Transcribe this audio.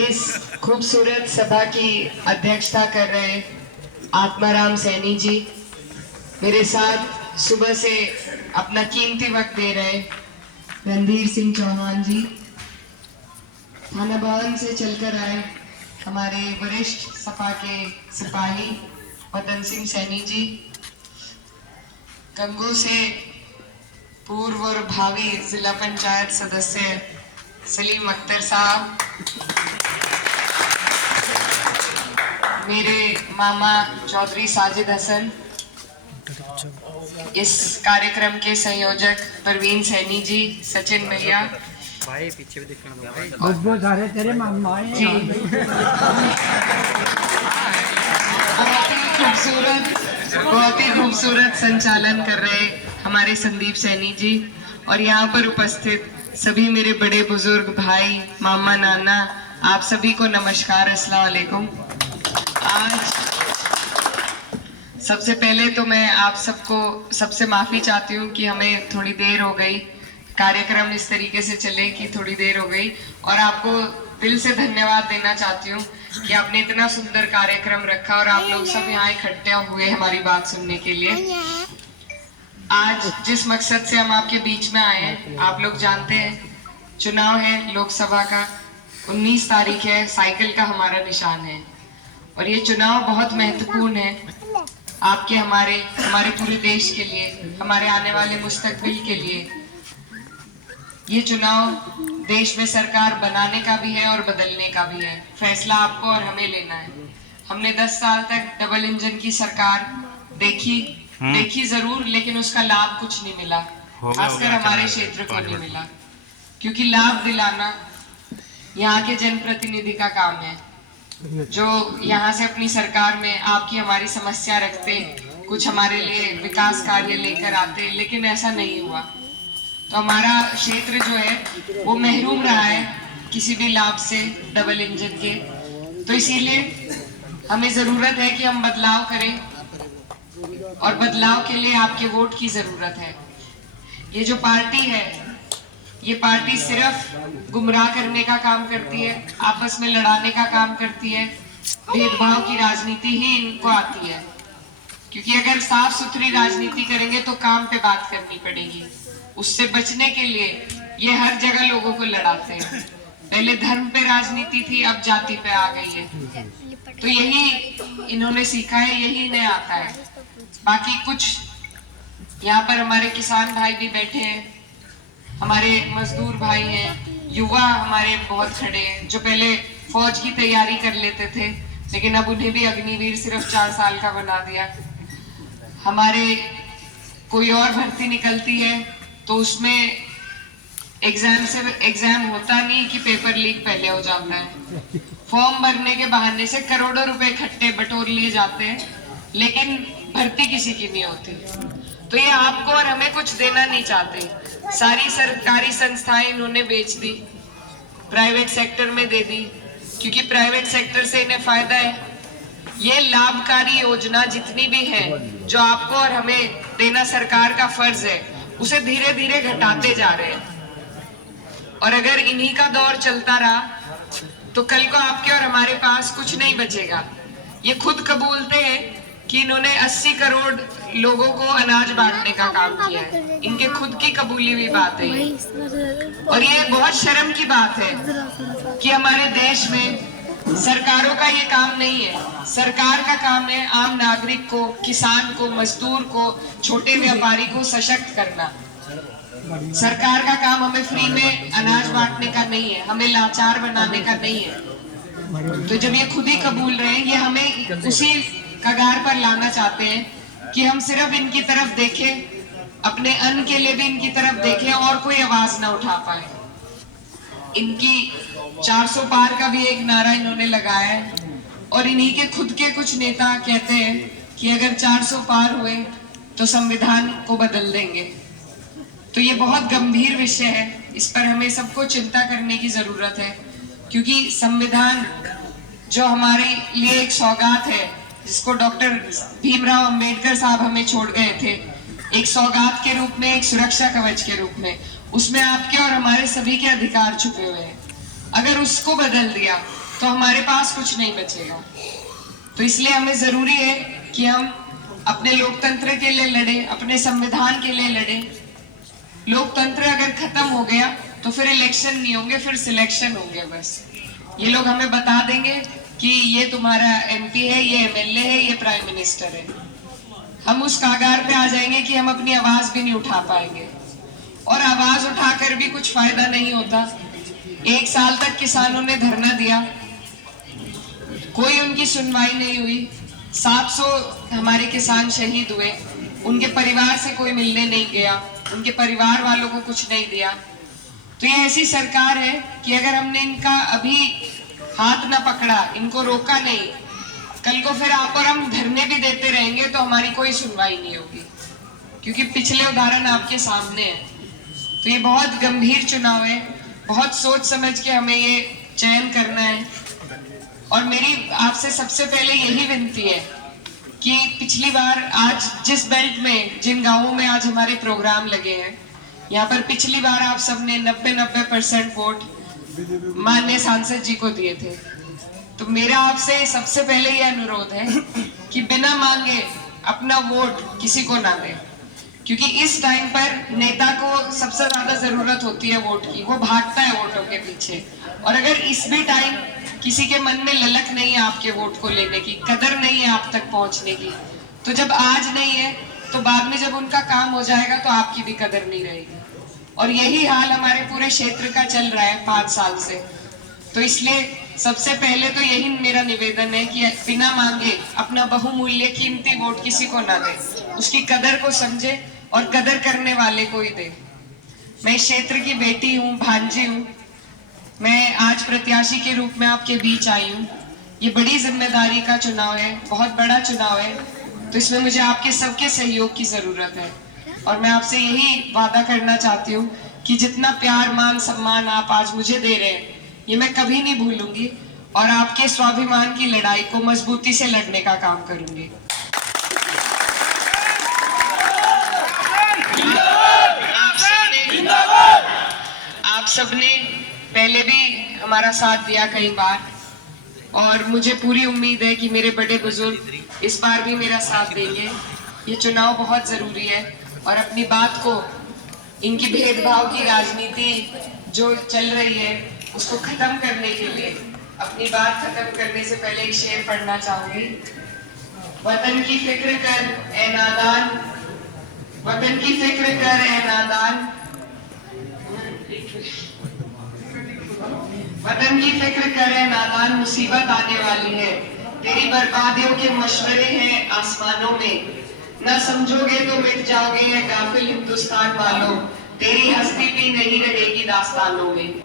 इस खूबसूरत सभा की अध्यक्षता कर रहे आत्माराम सैनी जी, मेरे साथ सुबह से अपना कीमती वक्त दे रहे रणधीर सिंह चौहान जी, थाना भवन से चलकर आए हमारे वरिष्ठ सपा के सिपाही वतन सिंह सैनी जी, गंगो से पूर्व और भावी जिला पंचायत सदस्य सलीम अख्तर साहब, मेरे मामा चौधरी साजिद हसन, इस कार्यक्रम के संयोजक परवीन सैनी जी, सचिन भैया, भाई पीछे भी देखना भाई, बहुत सारे तेरे मामा जी, बहुत ही खूबसूरत संचालन कर रहे हमारे संदीप सैनी जी, और यहाँ पर उपस्थित सभी मेरे बड़े बुजुर्ग भाई, मामा, नाना, आप सभी को नमस्कार, अस्सलाम वालेकुम। आज सबसे पहले तो मैं आप सबको सबसे माफी चाहती हूँ कि हमें थोड़ी देर हो गई, कार्यक्रम इस तरीके से चले कि थोड़ी देर हो गई, और आपको दिल से धन्यवाद देना चाहती हूँ कि आपने इतना सुंदर कार्यक्रम रखा और आप लोग सब यहाँ इकट्ठे हुए हमारी बात सुनने के लिए। आज जिस मकसद से हम आपके बीच में आए हैं, आप लोग जानते हैं चुनाव है लोकसभा का, 19 तारीख है, साइकिल का हमारा निशान है, और ये चुनाव बहुत महत्वपूर्ण है आपके हमारे पूरे देश के लिए, हमारे आने वाले मुस्तकबिल के लिए। ये चुनाव देश में सरकार बनाने का भी है और बदलने का भी है, फैसला आपको और हमें लेना है। हमने 10 साल तक डबल इंजन की सरकार देखी जरूर, लेकिन उसका लाभ कुछ नहीं मिला, खासकर हमारे क्षेत्र को नहीं मिला, क्योंकि लाभ दिलाना यहाँ के जनप्रतिनिधि का काम है, जो यहाँ से अपनी सरकार में आपकी हमारी समस्या रखते, कुछ हमारे लिए विकास कार्य लेकर आते, लेकिन ऐसा नहीं हुआ। तो हमारा क्षेत्र जो है वो महरूम रहा है किसी भी लाभ से डबल इंजन के। तो इसीलिए हमें जरूरत है कि हम बदलाव करें, और बदलाव के लिए आपके वोट की जरूरत है। ये जो पार्टी है, ये पार्टी सिर्फ गुमराह करने का काम करती है, आपस में लड़ाने का काम करती है, भेदभाव की राजनीति ही इनको आती है। क्योंकि अगर साफ सुथरी राजनीति करेंगे तो काम पे बात करनी पड़ेगी। उससे बचने के लिए ये हर जगह लोगों को लड़ाते हैं। पहले धर्म पे राजनीति थी, अब जाति पे आ गई है। तो यही इन्होंने सीखा है, यही इन्हें आता है। बाकी कुछ यहाँ पर हमारे किसान भाई भी बैठे हैं, हमारे मजदूर भाई हैं, युवा हमारे बहुत खड़े हैं, जो पहले फौज की तैयारी कर लेते थे, लेकिन अब उन्हें भी अग्निवीर सिर्फ 4 साल का बना दिया। हमारे कोई और भर्ती निकलती है तो उसमें एग्जाम होता नहीं कि पेपर लीक पहले हो जाता है। फॉर्म भरने के बहाने से करोड़ों रुपए इकट्ठे बटोर लिए जाते हैं, लेकिन भर्ती किसी की नहीं होती। तो ये आपको और हमें कुछ देना नहीं चाहते। सारी सरकारी संस्थाएं इन्होंने बेच दी, प्राइवेट सेक्टर में दे दी, क्योंकि प्राइवेट सेक्टर से इन्हें फायदा है। ये लाभकारी योजना जितनी भी है जो आपको और हमें देना सरकार का फर्ज है, उसे धीरे धीरे घटाते जा रहे हैं। और अगर इन्हीं का दौर चलता रहा तो कल को आपके और हमारे पास कुछ नहीं बचेगा। ये खुद कबूलते हैं कि इन्होंने 80 करोड़ लोगों को अनाज बांटने का काम किया है, इनके खुद की कबूली हुई बात है। और ये बहुत शर्म की बात है कि हमारे देश में सरकारों का ये काम नहीं है। सरकार का काम है आम नागरिक को, किसान को, मजदूर को, छोटे व्यापारी को सशक्त करना। सरकार का काम हमें फ्री में अनाज बांटने का नहीं है, हमें लाचार बनाने का नहीं है। तो जब ये खुद ही कबूल रहे हैं, ये हमें उसी कगार पर लाना चाहते हैं कि हम सिर्फ इनकी तरफ देखें, अपने अन्न के लिए भी इनकी तरफ देखें और कोई आवाज ना उठा पाए। इनकी 400 पार का भी एक नारा इन्होंने लगाया है, और इन्हीं के खुद के कुछ नेता कहते हैं कि अगर 400 पार हुए तो संविधान को बदल देंगे। तो ये बहुत गंभीर विषय है, इस पर हमें सबको चिंता करने की जरूरत है, क्योंकि संविधान जो हमारे लिए एक सौगात है, जिसको डॉक्टर भीमराव अंबेडकर साहब हमें छोड़ गए थे, एक सौगात के रूप में, एक सुरक्षा कवच के रूप में, उसमें आपके और हमारे सभी के अधिकार छुपे हुए हैं। अगर उसको बदल दिया तो हमारे पास कुछ नहीं बचेगा। तो इसलिए हमें जरूरी है कि हम अपने लोकतंत्र के लिए लड़े, अपने संविधान के लिए लड़े। लोकतंत्र अगर खत्म हो गया तो फिर इलेक्शन नहीं होंगे, फिर सिलेक्शन होंगे। बस ये लोग हमें बता देंगे कि ये तुम्हारा एमपी है, ये एमएलए है, ये प्राइम मिनिस्टर है। हम उस कागार पे आ जाएंगे कि हम अपनी आवाज भी नहीं उठा पाएंगे, और आवाज उठाकर भी कुछ फायदा नहीं होता। 1 साल तक किसानों ने धरना दिया, कोई उनकी सुनवाई नहीं हुई। 700 हमारे किसान शहीद हुए, उनके परिवार से कोई मिलने नहीं गया, उनके परिवार वालों को कुछ नहीं दिया। तो ये ऐसी सरकार है कि अगर हमने इनका अभी हाथ ना पकड़ा, इनको रोका नहीं, कल को फिर आप और हम धरने भी देते रहेंगे तो हमारी कोई सुनवाई नहीं होगी, क्योंकि पिछले उदाहरण आपके सामने है। तो ये बहुत गंभीर चुनाव है, बहुत सोच समझ के हमें ये चयन करना है। और मेरी आपसे सबसे पहले यही विनती है कि पिछली बार आज जिस बेल्ट में, जिन गांवों में आज हमारे प्रोग्राम लगे हैं, यहाँ पर पिछली बार आप सबने 90% वोट माननीय सांसद जी को दिए थे। तो मेरा आपसे सबसे पहले ये अनुरोध है कि बिना मांगे अपना वोट किसी को ना दें, क्योंकि इस टाइम पर नेता को सबसे ज्यादा जरूरत होती है वोट की। वो भागता है वोटों के पीछे, और अगर इस भी टाइम किसी के मन में ललक नहीं है आपके वोट को लेने की, कदर नहीं है आप तक पहुंचने की, तो जब आज नहीं है तो बाद में जब उनका काम हो जाएगा तो आपकी भी कदर नहीं रहेगी। और यही हाल हमारे पूरे क्षेत्र का चल रहा है 5 साल से। तो इसलिए सबसे पहले तो यही मेरा निवेदन है कि बिना मांगे अपना बहुमूल्य कीमती वोट किसी को ना दे, उसकी कदर को समझे और कदर करने वाले को ही दे। मैं इस क्षेत्र की बेटी हूँ, भांजी हूँ। मैं आज प्रत्याशी के रूप में आपके बीच आई हूँ। ये बड़ी जिम्मेदारी का चुनाव है, बहुत बड़ा चुनाव है, तो इसमें मुझे आपके सबके सहयोग की जरूरत है। और मैं आपसे यही वादा करना चाहती हूँ कि जितना प्यार, मान, सम्मान आप आज मुझे दे रहे हैं, ये मैं कभी नहीं भूलूंगी, और आपके स्वाभिमान की लड़ाई को मजबूती से लड़ने का काम करूंगी। आप सबने पहले भी हमारा साथ दिया कई बार, और मुझे पूरी उम्मीद है कि मेरे बड़े बुजुर्ग इस बार भी मेरा साथ देंगे। ये चुनाव बहुत जरूरी है, और अपनी बात को, इनकी भेदभाव की राजनीति जो चल रही है उसको खत्म करने के लिए, अपनी बात खत्म करने से पहले एक शेर पढ़ना चाहूंगी। वतन की फिक्र कर ए नादान, वतन की फिक्र कर ए नादान, वतन की फिक्र करे नादान, मुसीबत आने वाली है। तेरी बर्बादियों के मशवरे हैं आसमानों में, न समझोगे तो मिट जाओगे ये गाफिल हिंदुस्तान वालों, तेरी हस्ती भी नहीं रहेगी दास्तानों में।